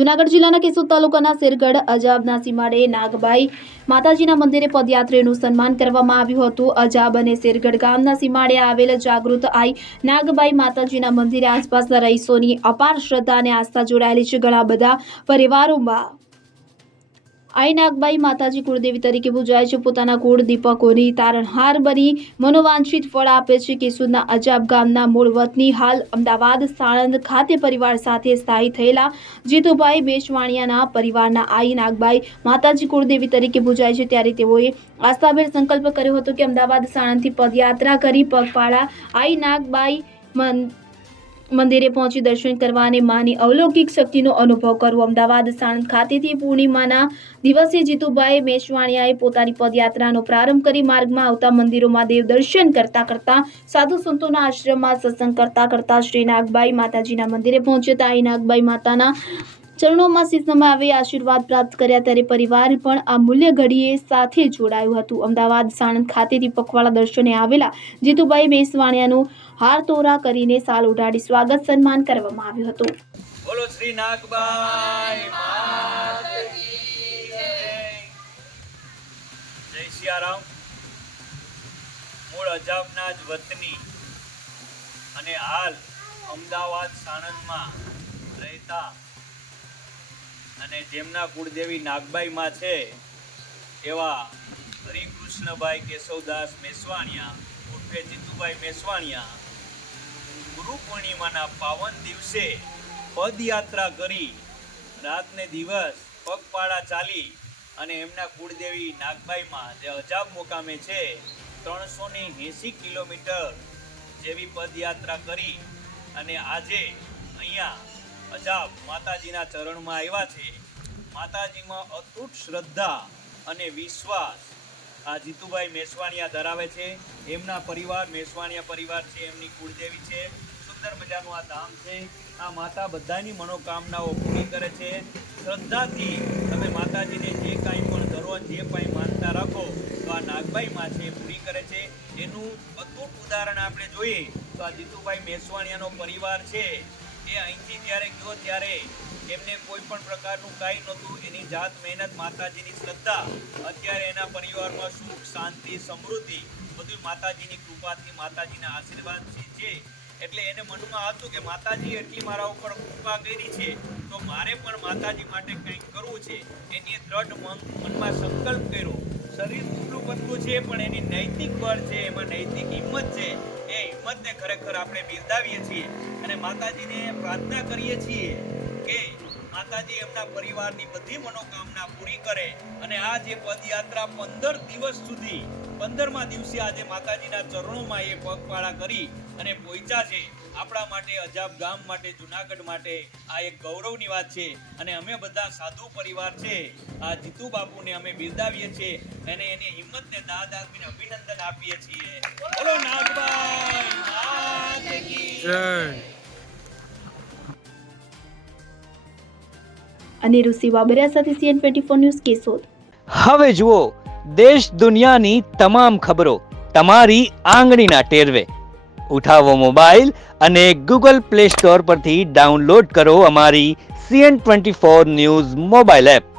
જૂનાગઢ જિલ્લાના કેશોદ તાલુકાના શેરગઢ અજાબના સીમાડે નાગબાઈ માતાજીના મંદિરે પદયાત્રીનું સન્માન કરવામાં આવ્યું હતું। અજાબ અને શેરગઢ ગામના સીમાડે આવેલ જાગૃત આઈ નાગબાઈ માતાજીના મંદિરે આસપાસના રહીશોની અપાર શ્રદ્ધા અને આસ્થા જોડાયેલી છે। ઘણા બધા પરિવારોમાં આઈ નાગબાઈ માતાજી કુળદેવી તરીકે પૂજાય છે। પોતાના કુળ દીપકોની તારણહાર બની મનોવાંછિત ફળ આપે છે। કેશોદના અજાબ ગામના મૂળ વતની હાલ અમદાવાદ સાણંદ ખાતે પરિવાર સાથે સ્થાયી થયેલા જીતુભાઈ મેશવાણિયાના પરિવારના આઈ નાગબાઈ માતાજી કુળદેવી તરીકે પૂજાય છે। ત્યારે તેઓએ આસ્થાભેર સંકલ્પ કર્યો હતો કે અમદાવાદ સાણંદથી પદયાત્રા કરી પગપાળા આઈ નાગબાઈ મંદિરે પહોંચી દર્શન કરવા અને માની અલૌકિક શક્તિનો અનુભવ કરવો। અમદાવાદ સાણંદ ખાતેથી પૂર્ણિમાના દિવસે જીતુભાઈ મેશવાણિયાએ પોતાની પદયાત્રાનો પ્રારંભ કરી માર્ગમાં આવતા મંદિરોમાં દેવ દર્શન કરતા સાધુ સંતોના આશ્રમમાં સત્સંગ કરતા શ્રી નાગબાઈ માતાજીના મંદિરે પહોંચ્યા। આઈ નાગબાઈ માતાના ચરણોમાં શીશ નમાવી આશીર્વાદ પ્રાપ્ત કર્યા। ત્યારે પરિવાર પણ આ મૂલ્ય ઘડીએ સાથે જોડાયું હતું। અમદાવાદ સાણંદ ખાતેથી પગપાળા દર્શને આવેલા જીતુભાઈ મેશવાણિયાનું હાર તોરા કરીને સાલ ઉડાડી સ્વાગત સન્માન કરવામાં આવ્યું હતું। બોલો શ્રી નાગબાઈ માત કી જય। જય સિયારામ। મૂળ અજાબના જ વતની અને હાલ અમદાવાદ સાણંદમાં રહેતા અને જેમના કુળદેવી નાગબાઈ માં છે એવા હરિકૃષ્ણભાઈ કેશવદાસ મેશવાણિયા ઉર્ફે જીતુભાઈ મેશવાણિયા ગુરુ પૂર્ણિમાના પાવન દિવસે પદયાત્રા કરી રાતને દિવસ પગપાળા ચાલી અને એમના કુળદેવી નાગબાઈમાં જે અજાબ મુકામે છે 380 કિલોમીટર જેવી પદયાત્રા કરી અને આજે અહીંયા અજાબ માતાજીના ચરણમાં આવ્યા છે। માતાજીમાં અતૂટ શ્રદ્ધા અને વિશ્વાસ આ જીતુભાઈ મેશવાણિયા ધરાવે છે। એમના પરિવાર મેશવાણિયા પરિવાર છે, એમની કુળદેવી છે। સુંદર મજાનું આ ધામ છે। આ માતા બધાની મનોકામનાઓ પૂરી કરે છે। શ્રદ્ધાથી તમે માતાજીને જે કાંઈ પણ દરરોજ જે કાંઈ માનતા રાખો તો આ નાગબાઈ માં છે પૂરી કરે છે। એનું અતૂટ ઉદાહરણ આપણે જોઈએ તો આ જીતુભાઈ મેશવાણિયાનો પરિવાર છે એ અહીંથી જ્યારે ગયો ત્યારે એમને કોઈ પણ પ્રકારનું કાંઈ નહોતું। એની જાત મહેનત માતાજીની શ્રદ્ધા અત્યારે એના પરિવારમાં સુખ શાંતિ સમૃદ્ધિ બધું માતાજીની કૃપાથી માતાજીના આશીર્વાદથી છે। એટલે એને મનમાં હતું કે માતાજી એટલી મારા ઉપર કૃપા કરી છે તો મારે પણ માતાજી માટે કંઈક કરવું છે। એની દ્રઢ મનમાં સંકલ્પ કર્યો। શરીર ટૂટલું પતલું છે પણ એની નૈતિક બળ છે, એમાં નૈતિક હિંમત છે। એ હિંમતને ખરેખર આપણે બિરદાવીએ છીએ અને માતાજીને પ્રાર્થના કરીએ છીએ કે માતાજી એમના પરિવારની બધી મનોકામના પૂરી કરે અને આ જે પદયાત્રા 15 દિવસ સુધી 15મા દિવસે આજે માતાજીના ચરણોમાં એ પગપાળા કરી અને પહોંચ્યા છે। આપણા માટે અજાબ ગામ માટે જૂનાગઢ માટે આ એક ગૌરવની વાત છે અને અમે બધા સાધુ પરિવાર છે આ જીતુ બાપુને અમે બિરદાવીએ છીએ અને એની હિંમતને દાદ આપીને અભિનંદન આપીએ છીએ। બોલો નાગબાઈ માત કી જય। અનિરુદ્ધ સિવાબરિયા સાથે CN24 ન્યૂઝ કેશોદ। હવે જુઓ દેશ દુનિયાની તમામ ખબરો તમારી આંગળીના ટેરવે। ઉઠાવો મોબાઈલ અને ગૂગલ પ્લે સ્ટોર પરથી ડાઉનલોડ કરો અમારી CN24 ન્યૂઝ મોબાઈલ એપ।